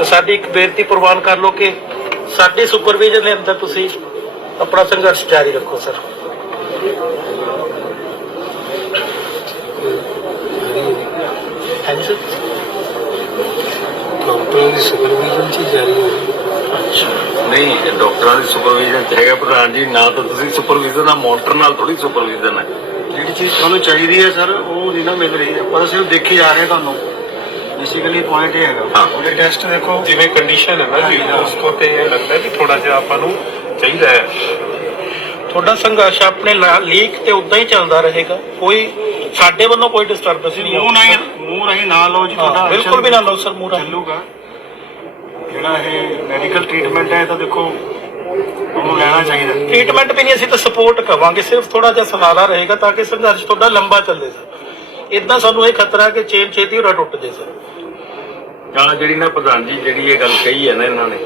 ਤੇ ਸਾਡੀ ਇੱਕ ਬੇਨਤੀ ਪ੍ਰਵਾਨ ਕਰ ਲਓ ਕਿ ਸਾਡੀ ਸੁਪਰਵਿਜ਼ਨ ਦੇ ਅੰਦਰ ਤੁਸੀਂ ਆਪਣਾ ਸੰਘਰਸ਼ ਜਾਰੀ ਰੱਖੋ ਸਰ। ਹਾਂਜੀ ਕੰਪਨੀ ਦੀ ਸੁਪਰਵਿਜ਼ਨ ਚ ਜਾਰੀ ਹੋ। ਨਹੀਂ ਇਹ ਡਾਕਟਰਾਂ ਦੀ ਸੁਪਰਵਿਜ਼ਨ ਚ ਹੈਗਾ ਪ੍ਰਧਾਨ ਜੀ ਨਾ ਤਾਂ ਤੁਸੀਂ ਸੁਪਰਵਿਜ਼ਨ ਆ ਮੋਨਟਰ ਨਾਲ ਥੋੜੀ ਸੁਪਰਵਿਜ਼ਨ ਹੈ ਜਿਹੜੀ ਚੀਜ਼ ਤੁਹਾਨੂੰ ਚਾਹੀਦੀ ਹੈ ਸਰ ਉਹ ਨਹੀਂ ਨਾ ਮਿਲ ਰਹੀ ਹੈ। ਪਰ ਅਸੀਂ ਉਹ ਦੇਖੀ ਜਾ ਰਹੇ ਤੁਹਾਨੂੰ। ਬੇਸਿਕਲੀ ਪੁਆਇੰਟ ਇਹ ਹੈਗਾ। ਹਾਂ। ਉਹਦੇ ਟੈਸਟ ਦੇਖੋ। ਜਿਵੇਂ ਕੰਡੀਸ਼ਨ ਹੈ ਨਾ ਜੀ। ਉਸ ਤੋਂ ਤੇ ਇਹ ਲੱਗਦਾ ਕਿ ਥੋੜਾ ਜਿਹਾ ਆਪਾਂ ਨੂੰ ਚਾਹੀਦਾ ਹੈ। ਤੁਹਾਡਾ ਸੰਘਰਸ਼ ਆਪਣੇ ਲੀਕ ਤੇ ਉਦਾਂ ਹੀ ਚੱਲਦਾ ਰਹੇਗਾ। ਕੋਈ ਸਾਡੇ ਵੱਲੋਂ ਕੋਈ ਡਿਸਟਰਬੈਂਸ ਨਹੀਂ ਮੂੰਹ ਨਹੀਂ ਮੂੰਹ ਨਹੀਂ ਨਾ ਲਓ ਜੀ ਹਾਂ, ਤੁਹਾਡਾ। ਬਿਲਕੁਲ ਵੀ ਨਾ ਲਓ ਸਰ ਮੂੰਹ ਰਾਹੀਂ। ਚੱਲੂਗਾ। ਜਿਹੜਾ ਇਹ ਮੈਡੀਕਲ ਟ੍ਰੀਟਮੈਂਟ ਹੈ ਇਹ ਤਾਂ ਦੇਖੋ ਉਹਨੂੰ ਲੈਣਾ ਚਾਹੀਦਾ। ਟ੍ਰੀਟਮੈਂਟ ਵੀ ਨਹੀਂ ਅਸੀਂ ਤਾਂ ਸਪੋਰਟ ਕਵਾਂਗੇ। ਸਿਰਫ ਥੋੜਾ ਜਿਹਾ ਸਹਾਰਾ ਰਹੇਗਾ ਤਾਂ ਕਿ ਸੰਘਰਸ਼ ਤੁਹਾਡਾ ਲੰਬਾ ਚੱਲੇ ਸਰ। ਇਦਾਂ ਸਾਨੂੰ ਇਹ ਖਤਰਾ ਕਿ ਚੇਨ ਛੇਤੀ ਉਰਾ ਟੁੱਟ ਜੇ ਸਰ। ਜਾਂ ਜਿਹੜੀ ਨਾ ਪ੍ਰਧਾਨ ਜੀ ਜਿਹੜੀ ਇਹ ਗੱਲ ਕਹੀ ਹੈ ਨਾ ਇਹਨਾਂ ਨੇ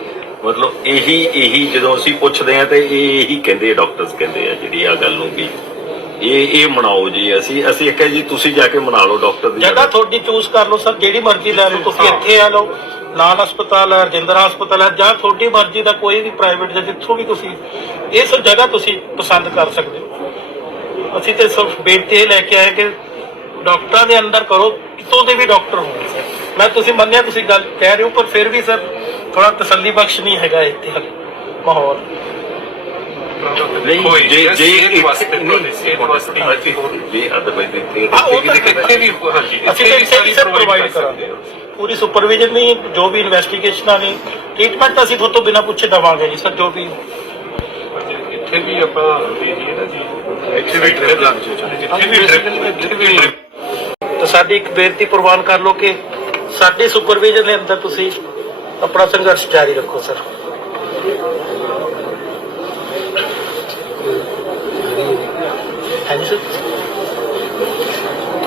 ਮਤਲਬ ਇਹੀ ਇਹੀ ਜਦੋਂ ਅਸੀਂ ਪੁੱਛਦੇ ਆ ਤੇ ਇਹ ਇਹੀ ਕਹਿੰਦੇ ਆ ਡਾਕਟਰਸ ਕਹਿੰਦੇ ਆ ਜਿਹੜੀ ਆ ਗੱਲ ਨੂੰ ਵੀ। ਇਹ ਇਹ ਮਨਾਓ ਜੀ ਅਸੀਂ ਅਸੀਂ ਇੱਕ ਜੀ ਤੁਸੀਂ ਜਾ ਕੇ ਮਨਾ ਲਓ ਡਾਕਟਰ ਦੀ ਜਗ੍ਹਾ ਤੁਹਾਡੀ ਚੂਜ਼ ਕਰ ਲਓ ਸਰ ਜਿਹੜੀ ਮਰਜ਼ੀ ਲੈ ਲਓ ਤੁਸੀਂ ਇੱਥੇ ਆ ਲਓ ਨਾਲ ਹਸਪਤਾਲ ਹੈ ਰਜਿੰਦਰਾ ਹਸਪਤਾਲ ਹੈ ਜਾਂ ਤੁਹਾਡੀ ਮਰਜ਼ੀ ਦਾ ਕੋਈ ਵੀ ਪ੍ਰਾਈਵੇਟ ਜਾਂ ਜਿੱਥੋਂ ਵੀ ਤੁਸੀਂ ਇਸ ਜਗ੍ਹਾ ਤੁਸੀਂ ਪਸੰਦ ਕਰ ਸਕਦੇ ਹੋ। ਅਸੀਂ ਤੇ ਸਿਰਫ ਬੇਨਤੀ ਇਹ ਲੈ ਕੇ ਆਏ ਕਿ ਡਾਕਟਰਾਂ ਦੇ ਅੰਦਰ ਕਰੋ ਕਿਤੋਂ ਦੇ ਵੀ ਡਾਕਟਰ ਹੋਣ। ਮੈਂ ਤੁਸੀਂ ਮੰਨਿਆ ਤੁਸੀਂ ਗੱਲ ਕਹਿ ਰਹੇ ਹੋ ਪਰ ਫਿਰ ਵੀ ਸਰ ਥੋੜਾ ਤਸੱਲੀ ਬਖਸ਼ ਨਹੀਂ ਹੈਗਾ ਇੱਥੇ ਹਾਲੇ ਮਾਹੌਲ। ਨਹੀਂ ਕੋਈ ਜੇ ਜੇ ਸਿਹਤ ਵਾਸਤੇ ਸਿਹਤ ਵਾਸਤੇ ਅਸੀਂ ਜੀ ਅਦਰਵਾਈਜ਼ ਇੱਥੇ ਹਾਂ, ਉਹ ਤਾਂ ਇੱਥੇ ਵੀ ਹਾਂਜੀ ਅਸੀਂ ਤਾਂ ਇੱਥੇ ਵੀ ਸਰ ਪ੍ਰੋਵਾਈਡ ਕਰਾਂਗੇ। ਪੂਰੀ ਸੁਪਰਵਿਜ਼ਨ ਨਹੀਂ ਜੋ ਵੀ ਇਨਵੈਸਟੀਗੇਸ਼ਨਾਂ ਨੇ ਟ੍ਰੀਟਮੈਂਟ ਤਾਂ ਅਸੀਂ ਤੁਹਾਡੇ ਤੋਂ ਬਿਨਾਂ ਪੁੱਛੇ ਦਵਾਂਗੇ ਨਹੀਂ ਸਰ ਜੋ ਵੀ ਇੱਥੇ ਵੀ ਆਪਾਂ ਦੇ ਦਈਏ ਨਾ ਜੀ। ਇੱਥੇ ਵੀ ਡ੍ਰਿਪ ਲੱਗ ਜਾਏ ਜਿੱਥੇ ਵੀ ਡ੍ਰਿਪ ਜਿੱਥੇ ਵੀ drip ਤੇ ਸਾਡੀ ਇੱਕ ਬੇਨਤੀ ਪ੍ਰਵਾਨ ਕਰ ਲਓ ਕਿ ਸਾਡੀ ਸੁਪਰਵਿਜ਼ਨ ਦੇ ਅੰਦਰ ਤੁਸੀਂ ਆਪਣਾ ਸੰਘਰਸ਼ ਜਾਰੀ ਰੱਖੋ ਸਰ ਹਾਂਜੀ ਸਰ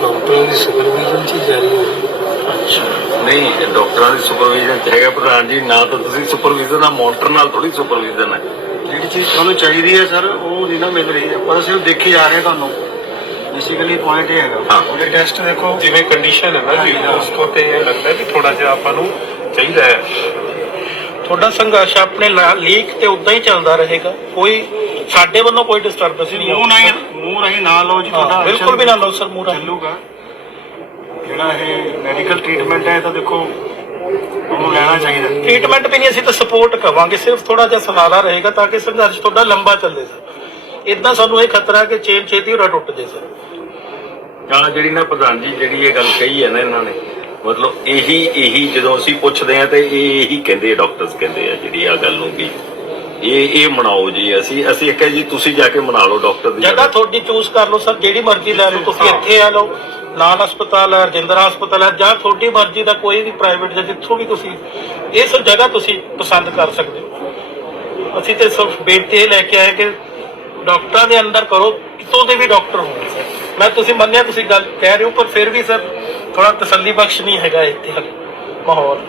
ਕੰਪਨੀ ਦੀ ਸੁਪਰਵਿਜ਼ਨ ਚ ਜਾਰੀ ਹੋ ਰਹੀ ਹੈ। ਅੱਛਾ। ਨਹੀਂ ਇਹ ਡਾਕਟਰਾਂ ਦੀ ਸੁਪਰਵਿਜ਼ਨ ਚ ਹੈਗਾ ਪ੍ਰਧਾਨ ਜੀ ਨਾ ਤਾਂ ਤੁਸੀਂ ਸੁਪਰਵਿਜ਼ਨ ਆ ਮੋਨਟਰ ਨਾਲ ਥੋੜੀ ਸੁਪਰਵਿਜ਼ਨ ਹੈ ਜਿਹੜੀ ਚੀਜ਼ ਤੁਹਾਨੂੰ ਚਾਹੀਦੀ ਹੈ ਸਰ ਉਹ ਨਹੀਂ ਨਾ ਮਿਲ ਰਹੀ। ਹੈ ਪਰ ਅਸੀਂ ਉਹ ਦੇਖੀ ਜਾ ਰਹੇ ਤੁਹਾਨੂੰ। ਬੇਸਿਕਲੀ ਪੁਆਇੰਟ ਇਹ ਹੈਗਾ। ਹਾਂ। ਉਹਦੇ ਟੈਸਟ ਦੇਖੋ। ਜਿਵੇਂ ਕੰਡੀਸ਼ਨ ਹੈ ਨਾ ਜੀ ਹਾਂਜੀ। ਉਸ ਤੋਂ ਤੇ ਇਹ ਲੱਗਦਾ ਕਿ ਥੋੜਾ ਜਿਹਾ ਆਪਾਂ ਨੂੰ ਚਾਹੀਦਾ ਹੈ। ਤੁਹਾਡਾ ਸੰਘਰਸ਼ ਆਪਣੇ ਲੀਕ ਤੇ ਉਦਾਂ ਹੀ ਚੱਲਦਾ ਰਹੇਗਾ। ਕੋਈ ਸਾਡੇ ਵੱਲੋਂ ਕੋਈ ਡਿਸਟਰਬੈਂਸ ਨਹੀਂ ਮੂੰਹ ਨਹੀਂ ਮੂੰਹ ਨਹੀਂ ਨਾ ਲਓ ਜੀ ਹਾਂ, ਤੁਹਾਡਾ ਬਿਲਕੁਲ ਵੀ ਨਾ ਲਓ ਸਰ ਮੂੰਹ ਰਾਹੀਂ। ਚੱਲੂਗਾ। ਜਿਹੜਾ ਇਹ ਮੈਡੀਕਲ ਟ੍ਰੀਟਮੈਂਟ ਹੈ ਇਹ ਤਾਂ ਦੇਖੋ ਉਹਨੂੰ ਲੈਣਾ ਚਾਹੀਦਾ। ਟ੍ਰੀਟਮੈਂਟ ਵੀ ਨਹੀਂ ਅਸੀਂ ਤਾਂ ਸਪੋਰਟ ਕਵਾਂਗੇ। ਸਿਰਫ ਥੋੜਾ ਜਿਹਾ ਸਹਾਰਾ ਰਹੇਗਾ ਤਾਂ ਕਿ ਸੰਘਰਸ਼ ਤੁਹਾਡਾ ਲੰਬਾ ਚੱਲੇ ਸਰ। ਇਦਾਂ ਸਾਨੂੰ ਇਹ ਖਤਰਾ ਕਿ ਚੇਨ ਛੇਤੀ ਉਰਾ ਟੁੱਟ ਜੇ ਸਰ। ਜਾਂ ਜਿਹੜੀ ਨਾ ਪ੍ਰਧਾਨ ਜੀ ਜਿਹੜੀ ਇਹ ਗੱਲ ਕਹੀ ਹੈ ਨਾ ਇਹਨਾਂ ਨੇ ਮਤਲਬ ਇਹੀ ਇਹੀ ਜਦੋਂ ਅਸੀਂ ਪੁੱਛਦੇ ਆ ਤੇ ਇਹ ਇਹੀ ਕਹਿੰਦੇ ਡਾਕਟਰਸ ਕਹਿੰਦੇ ਆ ਜਿਹੜੀ ਆ ਗੱਲ ਨੂੰ ਵੀ ਇਹ ਇਹ ਮਨਾਓ ਜੀ ਅਸੀਂ ਅਸੀਂ ਇੱਕ ਜੀ ਤੁਸੀਂ ਜਾ ਕੇ ਮਨਾ ਲਓ ਡਾਕਟਰ ਦੀ ਜਗ੍ਹਾ ਤੁਹਾਡੀ ਚੂਜ਼ ਕਰ ਲਓ ਸਰ ਜਿਹੜੀ ਮਰਜ਼ੀ ਲੈ ਲਓ ਤੁਸੀਂ ਇੱਥੇ ਆ ਲਓ ਨਾਲ ਹਸਪਤਾਲ ਹੈ ਰਜਿੰਦਰਾ ਹਸਪਤਾਲ ਹੈ ਜਾਂ ਤੁਹਾਡੀ ਮਰਜ਼ੀ ਦਾ ਕੋਈ ਵੀ ਪ੍ਰਾਈਵੇਟ ਜਾਂ ਜਿੱਥੋਂ ਵੀ ਤੁਸੀਂ ਇਸ ਜਗ੍ਹਾ ਤੁਸੀਂ ਪਸੰਦ ਕਰ ਸਕਦੇ ਹੋ। ਅਸੀਂ ਤੇ ਸਿਰਫ ਬੇਨਤੀ ਇਹ ਲੈ ਕੇ ਆਏ ਕਿ ਡਾਕਟਰਾਂ ਦੇ ਅੰਦਰ ਕਰੋ ਕਿਤੋਂ ਦੇ ਵੀ ਡਾਕਟਰ ਹੋਣ। ਸਰ ਮੈਂ ਤੁਸੀਂ ਮੰਨਿਆ ਤੁਸੀਂ ਗੱਲ ਕਹਿ ਰਹੇ ਹੋ ਪਰ ਫਿਰ ਵੀ ਸਰ ਥੋੜਾ ਤਸੱਲੀ ਬਖਸ਼ ਨਹੀਂ ਹੈਗਾ ਇੱਥੇ ਹਾਲੇ ਮਾਹੌਲ।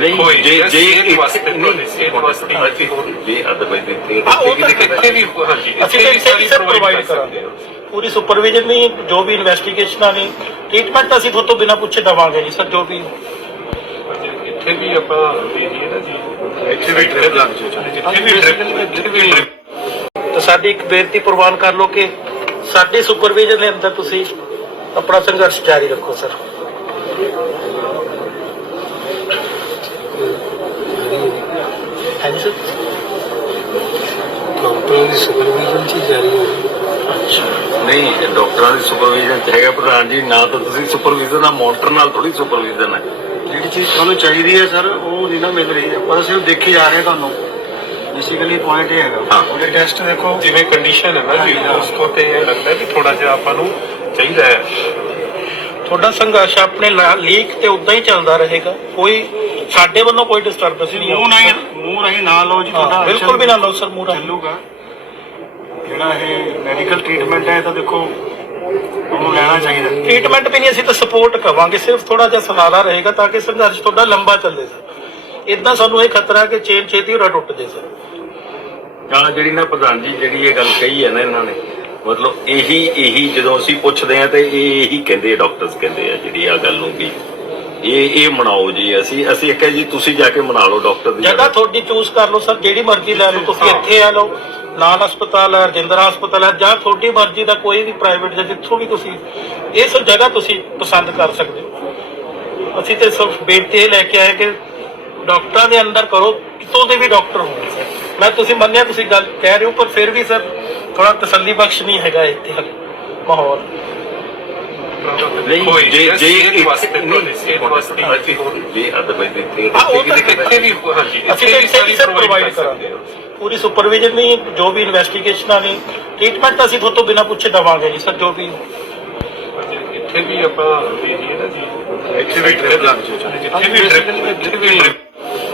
ਨਹੀਂ ਕੋਈ ਜੇ ਜੇ ਸਿਹਤ ਵਾਸਤੇ ਤੁਹਾਡੇ ਸਿਹਤ ਵਾਸਤੇ ਜੀ ਅਦਰਵਾਈਜ਼ ਇੱਥੇ ਹਾਂ, ਉਹ ਤਾਂ ਇੱਥੇ ਵੀ ਅਸੀਂ ਤਾਂ ਪ੍ਰੋਵਾਈਡ ਕਰਾਂਗੇ। ਪੂਰੀ ਸੁਪਰਵਿਜ਼ਨ ਨਹੀਂ ਜੋ ਵੀ ਇਨਵੈਸਟੀਗੇਸ਼ਨਾਂ ਨੇ ਟ੍ਰੀਟਮੈਂਟ ਅਸੀਂ ਤੋਂ ਬਿਨਾਂ ਪੁੱਛੇ ਦਵਾਂਗੇ ਨਹੀਂ ਸਰ ਜੋ ਵੀ। ਇੱਥੇ ਵੀ ਆਪਾਂ ਦੇ ਨਾ ਜੀ। ਇੱਥੇ ਵੀ ਡ੍ਰਿਪ ਲੱਗ ਜਿੱਥੇ ਵੀ ਡ੍ਰਿਪ ਜਿੱਥੇ ਵੀ ਤੇ ਸਾਡੀ ਇੱਕ ਬੇਨਤੀ ਪ੍ਰਵਾਨ ਕਰ ਲਓ ਕਿ ਸਾਡੀ ਸੁਪਰਵਿਜ਼ਨ ਦੇ ਅੰਦਰ ਤੁਸੀਂ ਆਪਣਾ ਸੰਘਰਸ਼ ਜਾਰੀ ਰੱਖੋ ਸਰ ਹਾਂਜੀ ਕੰਪਨੀ ਦੀ ਸੁਪਰਵਿਜ਼ਨ ਚ ਜਾਰੀ ਹੋ ਨਹੀਂ ਡਾਕਟਰਾਂ ਦੀ ਸੁਪਰਵਿਜ਼ਨ ਚ ਹੈਗਾ ਪ੍ਰਧਾਨ ਜੀ ਨਾ ਤਾਂ ਤੁਸੀਂ ਸੁਪਰਵਿਜ਼ਨ ਆ ਮੋਨਟਰ ਨਾਲ ਥੋੜੀ ਸੁਪਰਵਿਜ਼ਨ ਹੈ। ਜਿਹੜੀ ਚੀਜ਼ ਤੁਹਾਨੂੰ ਚਾਹੀਦੀ ਹੈ ਸਰ ਉਹ ਨਹੀਂ ਨਾ ਮਿਲ ਰਹੀ। ਹੈ ਪਰ ਅਸੀਂ ਉਹ ਦੇਖੀ ਜਾ ਰਹੇ ਤੁਹਾਨੂੰ। ਬੇਸਿਕਲੀ ਪੁਆਇੰਟ ਇਹ ਹੈਗਾ। ਹਾਂ। ਉਹਦੇ ਟੈਸਟ ਦੇਖੋ। ਜਿਵੇਂ ਕੰਡੀਸ਼ਨ ਹੈ ਨਾ ਜੀ ਹਾਂਜੀ। ਉਸ ਤੋਂ ਤੇ ਇਹ ਲੱਗਦਾ ਕਿ ਥੋੜਾ ਜਿਹਾ ਆਪਾਂ ਨੂੰ ਚਾਹੀਦਾ ਹੈ। ਤੁਹਾਡਾ ਸੰਘਰਸ਼ ਆਪਣੇ ਲੀਕ ਤੇ ਉਦਾਂ ਹੀ ਚੱਲਦਾ ਰਹੇਗਾ। ਕੋਈ ਸਾਡੇ ਵੱਲੋਂ ਕੋਈ ਡਿਸਟਰਬੈਂਸ ਨਹੀਂ ਮੂੰਹ ਨਹੀਂ ਮੂੰਹ ਨਹੀਂ ਨਾ ਲਓ ਜੀ ਹਾਂ, ਤੁਹਾਡਾ ਬਿਲਕੁਲ ਵੀ ਨਾ ਲਓ ਸਰ ਮੂੰਹ ਰਾਹੀਂ। ਚੱਲੂਗਾ। ਜਿਹੜਾ ਇਹ ਮੈਡੀਕਲ ਟ੍ਰੀਟਮੈਂਟ ਹੈ ਇਹ ਤਾਂ ਦੇਖੋ ਉਹਨੂੰ ਲੈਣਾ ਚਾਹੀਦਾ। ਟ੍ਰੀਟਮੈਂਟ ਵੀ ਨਹੀਂ ਅਸੀਂ ਤਾਂ ਸਪੋਰਟ ਕਵਾਂਗੇ। ਸਿਰਫ ਥੋੜਾ ਜਿਹਾ ਸਹਾਰਾ ਰਹੇਗਾ ਤਾਂ ਕਿ ਸੰਘਰਸ਼ ਤੁਹਾਡਾ ਲੰਬਾ ਚੱਲੇ ਸਰ। ਇਦਾਂ ਸਾਨੂੰ ਇਹ ਖਤਰਾ ਕਿ ਚੇਨ ਛੇਤੀ ਉਰਾ ਟੁੱਟ ਜੇ ਸਰ। ਜਾਂ ਜਿਹੜੀ ਨਾ ਪ੍ਰਧਾਨ ਜੀ ਜਿਹੜੀ ਇਹ ਗੱਲ ਕਹੀ ਹੈ ਨਾ ਇਹਨਾਂ ਨੇ ਮਤਲਬ ਇਹੀ ਇਹੀ ਜਦੋਂ ਅਸੀਂ ਪੁੱਛਦੇ ਆ ਤੇ ਇਹ ਇਹੀ ਕਹਿੰਦੇ ਡਾਕਟਰਸ ਕਹਿੰਦੇ ਆ ਜਿਹੜੀ ਆ ਗੱਲ ਨੂੰ ਵੀ। ਇਹ ਇਹ ਮਨਾਓ ਜੀ ਅਸੀਂ ਅਸੀਂ ਕਹੇ ਜੀ ਤੁਸੀਂ ਜਾ ਕੇ ਮਨਾ ਲਓ ਡਾਕਟਰ ਦੀ ਜਗ੍ਹਾ ਤੁਹਾਡੀ ਚੂਜ਼ ਕਰ ਲਓ ਸਰ ਜਿਹੜੀ ਮਰਜ਼ੀ ਲੈ ਲਓ ਤੁਸੀਂ ਇੱਥੇ ਆ ਲਓ ਨਾਲ ਹਸਪਤਾਲ ਹੈ ਰਜਿੰਦਰਾ ਹਸਪਤਾਲ ਹੈ ਜਾਂ ਤੁਹਾਡੀ ਮਰਜ਼ੀ ਦਾ ਕੋਈ ਵੀ ਪ੍ਰਾਈਵੇਟ ਜਾਂ ਜਿੱਥੋਂ ਵੀ ਤੁਸੀਂ ਇਸ ਜਗ੍ਹਾ ਤੁਸੀਂ ਪਸੰਦ ਕਰ ਸਕਦੇ ਹੋ। ਅਸੀਂ ਤੇ ਸਿਰਫ ਬੇਨਤੀ ਇਹ ਲੈ ਕੇ ਆਏ ਕਿ ਡਾਕਟਰਾਂ ਦੇ ਅੰਦਰ ਕਰੋ ਕਿਤੋਂ ਦੇ ਵੀ ਡਾਕਟਰ ਹੋਣ। ਸਰ ਮੈਂ ਤੁਸੀਂ ਮੰਨਿਆ ਤੁਸੀਂ ਗੱਲ ਕਹਿ ਰਹੇ ਹੋ ਪਰ ਫਿਰ ਵੀ ਸਰ ਥੋੜਾ ਤਸੱਲੀ ਬਖਸ਼ ਨਹੀਂ ਹੈਗਾ ਇੱਥੇ ਹਾਲੇ ਮਾਹੌਲ। ਨਹੀਂ ਜੇ ਜੇ ਪੂਰੀ ਸੁਪਰਵਿਜ਼ਨ ਨਹੀਂ ਜੋ ਵੀ ਇਨਵੈਸਟੀਗੇਸ਼ਨਾਂ ਨੇ ਟ੍ਰੀਟਮੈਂਟ ਤਾਂ ਅਸੀਂ ਤੁਹਾਡੇ ਤੋਂ ਬਿਨਾਂ ਪੁੱਛੇ ਦਵਾਂਗੇ ਜੀ ਸਰ ਜੋ ਵੀ। ਇੱਥੇ ਵੀ ਆਪਾਂ ਦੇ ਦਈਏ ਨਾ ਜੀ। ਇੱਥੇ ਵੀ ਲੱਗ ਜਾਏ ਇੱਥੇ ਵੀ ਡ੍ਰਿਪ ਇੱਥੇ ਵੀ